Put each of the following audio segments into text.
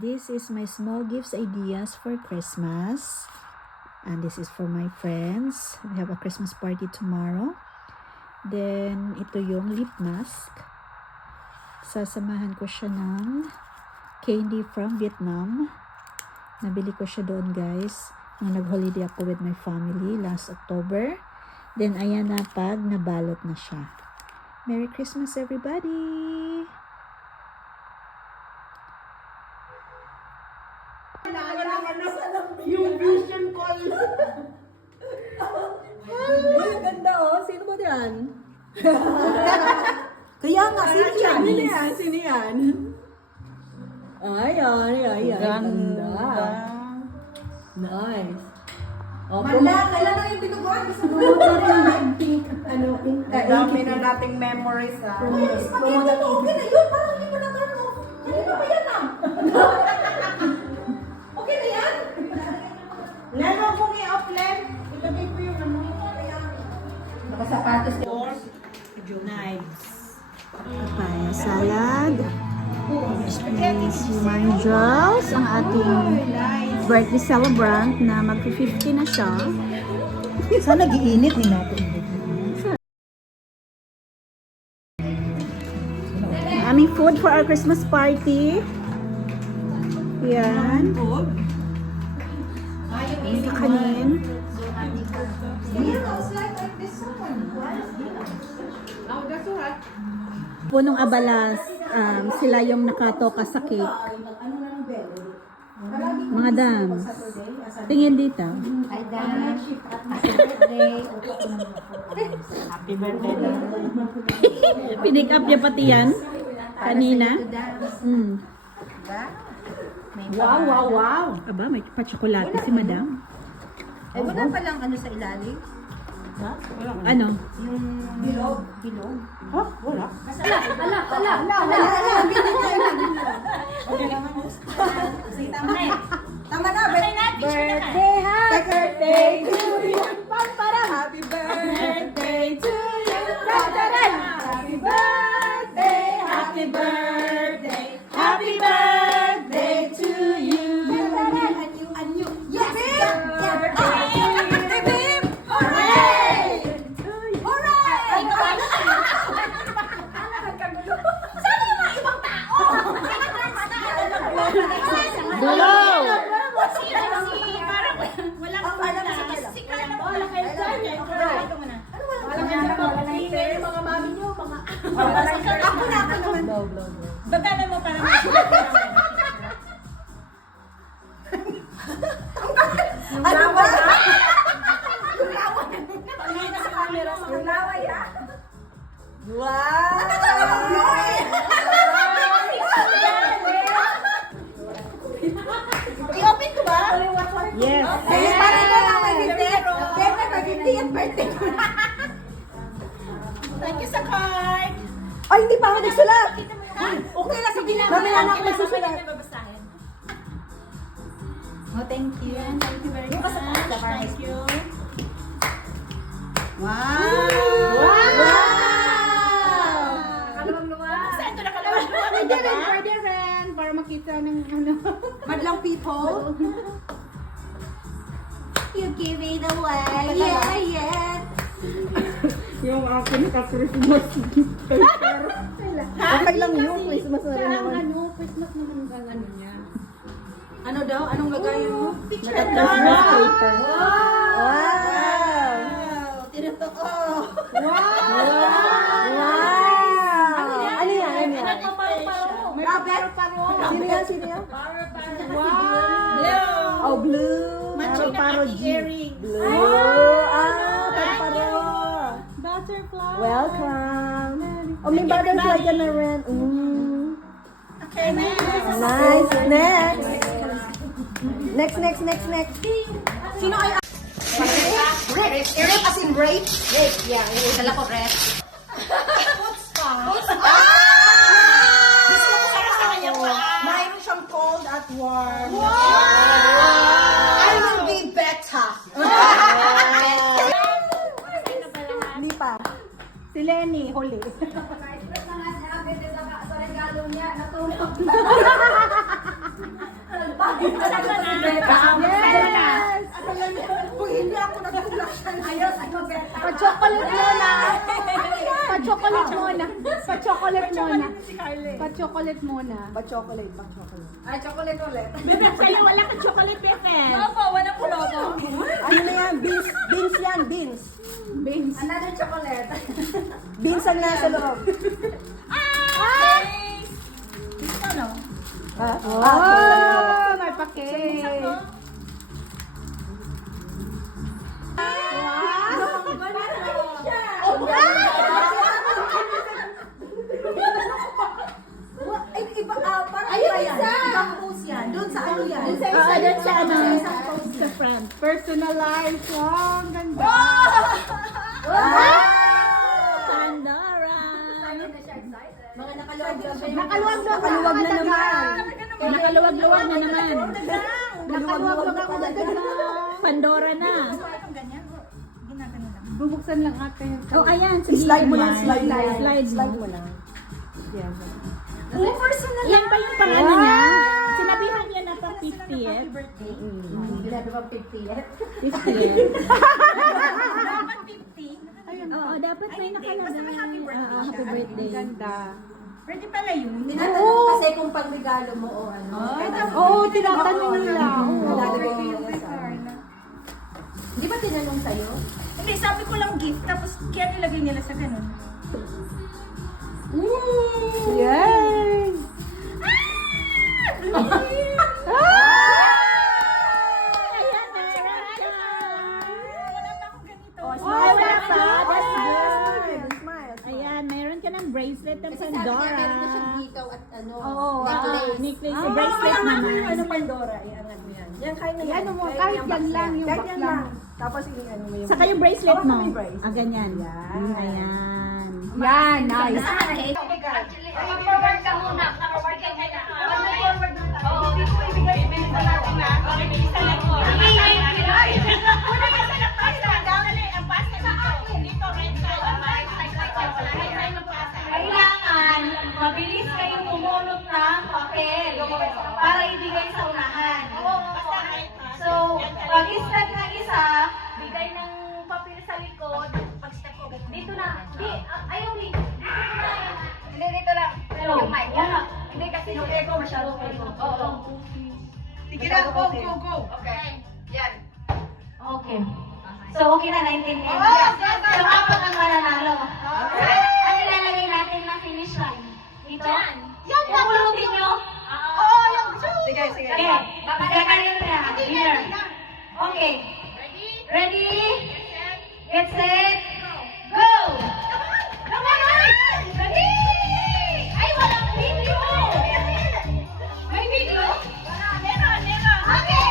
This is my small gifts ideas for Christmas. And this is for my friends. We have a Christmas party tomorrow. Then, ito yung lip mask. Sasamahan ko siya ng candy from Vietnam. Nabili ko siya doon, guys. Nung nag-holiday ako with my family last October. Then, ayan na pag nabalot na siya. Merry Christmas, everybody! Yung vision call. Ay, ganda oh. Sino ba yan? Kaya nga, sino yan? Sino yan? Sino yan? Ay. Ganda. Nice. Oh, Kailan na yung pinuguan? Gusto mo yung pink, pink. Dami na nating memories ha. Ay, spaghetti mo, okay na yun. Parang hindi mo na ano. Kanina pa yan ah. Okay na yan? Lalo kong i-offline, ilagay ko yung ano. Nakasapatos ko. Knives. Papaya salad. Manjals, ang ating birthday celebrant na mag-50 na siya. Sana giinit ni natin. Aming food for our Christmas party. Yan. Yung kakanin. Punong abalas, sila yung nakatoka sa cake. Mga dams. Tingin dito. Hi, Dad. Happy birthday. Happy birthday na. Pinick up niya pati yan. Kanina. Mm. Wow. Aba, may pa-chocolate si madam. Ay, wala palang ano sa ilalim? Ano? Yung bilog. Ha? Wala. Tama na. Birthday, happy birthday to you. Para happy birthday to you. Happy birthday, happy birthday, happy birthday to you. Anyo. Yes, birthday. Hooray! Hooray! Sana yung mga ibang tao? Dulaw! Ako naman. Bagalan mo para Ano ba? Yung laway ah. Wow! I-open ko ba? Yes. Eh, parang ito lang may 50. Siyempre, may 50th birthday ko na. Thank you sa card. Ay, hindi pa ako nagsulat. Okay lang, sabihin na. Mamaya na ako nagsusulat. Oh, thank you. Thank you very much. Thank you. Wow! Saan ito nakalawag-luwag? Pwede rin. Para makita ng ano. Madlang people. You give it away. Yeah. Yung akin ka-Christmas gift paper. Okay lang yung Christmas na rin naman. Ano, Christmas naman ang ano niya. Ano daw? Anong lagayan mo? Naka-Christmas paper. Wow! Tinutok ko. Wow! Ano yan? May paro-paro. Sino yan? Wow! Oh, blue. Paro-paro G. Blue. Paro-paro. Butterfly. Welcome. Oh, may butterfly ka na rin. Okay, Nice. Next. Sino ay... Rape. Rape as in rape? Rape, yeah. Dala ko rape. Gusto ko sana sa kanya pa. Mayroon siyang cold at warm. I will be better. Hindi pa. Si Lenny, huli. Sa regalo niya, natulog. Bakit ka na si Beta? Yes! Kung hindi ako nagtulak siya. Ayos, ay mabeta. Pa-chocolate muna. Pa-chocolate muna. Pa-chocolate muna. Pa-chocolate muna. Pa-chocolate. Ay, chocolate ulit. Sa'yo wala kang chocolate, Bebe. Opo, walang pulobo. Ano na yan? Beans. Beans yan, beans. Beans. Another chocolate. Beans ang nasa loob. Ano? Ha? Oh, may pa-cake. Ay, iba, parang iba yan. Ibang post yan. Doon sa ano yan? Doon sa ano? Sa front. Personalized. Wow, ang ganda. Pandora. Mga nakaluwag lang siya. Nakaluwag na naman. Nakaluwag-luwag na naman. Nakaluwag ako na ganda. Pandora na. Bubuksan lang ate. Oh, ayan. Sige. Slide mo lang, Slide slide mo. mo lang. Yan ba yung pangalan niya? Sinabihan niya na pang 50th. Grabe pa 50 yan. 50th. Dapat 50. Oo, dapat may nakalagay. Basta may happy birthday Happy siya. birthday. Ganda. Pwede pala yun. Tinatanong kasi kung pang regalo mo o ano. Oo, tinatanong nila. Nilalagay mo yung kasama. Di ba tinanong sa'yo? Hindi, sabi ko lang gift, tapos kaya nilagay nila sa ganun. Yay! Ayan, meron ka. Wala pa akong ganito. Oh, wala pa. That's good. Smile. Ayan, meron ka ng bracelet ng Kasi sabi niya, Pandora. meron na siyang hikaw at ano, Oo, necklace. Necklace, bracelet naman. Ano Pandora, iangat mo yan. Yan, kahit na yan. Ano mo, kahit yung yan box lang, yung Kahit box yan lang. lang. Tapos ano mo yung... Saka yung bracelet Oo, mo. may bracelet. Ah, ganyan. Yan. Ayan. Yan, nice. Forward ka muna. Forward ka muna. Forward muna. Oo, dito ko ibigay. Ibigay na natin na. Okay, bilisan lang mo. Una ka sa napasta. Dali, ang pasta dito. Dito, right side. Right side. Right side ng pasta. Kailangan, mabilis kayong bumunot ng papel para ibigay sa unahan. So, pag-step ng isa, bigay ng papel sa likod. Pag-step ko. Dito na. Ayaw, dito na. Hindi, dito lang. Yung mic. Hindi kasi yung echo masyado echo. Oo. Sige na, go. Okay. Yan. Okay. So, okay na, naintindihan. So, apat ang mananalo. Ang ilalagay natin na finish line. Dito? Yan. Pupulutin nyo. Oo, yung sige. Okay. Gagaling na. Winner. Okay. Ready? Get set. Go! Come on! Ready! Ay, walang video! May video? Meron. Okay!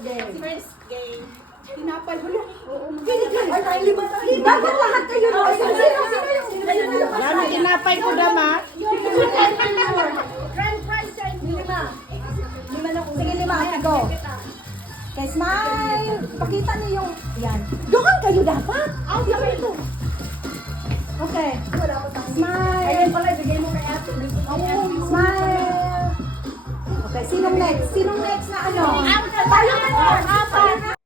first game. First game. Tinapay, wala. Ay, tayo lima. Dapat lahat kayo. Sino yung Dami, tinapay ko dama. Sige, lima. Go. Okay, smile. Pakita niyo yung, yan. Doon kayo dapat. Ito. Okay. Smile. Ayan pala, bigay mo kay ate. Smile. Okay, sinong next? Sinong next na ano? Tayo na.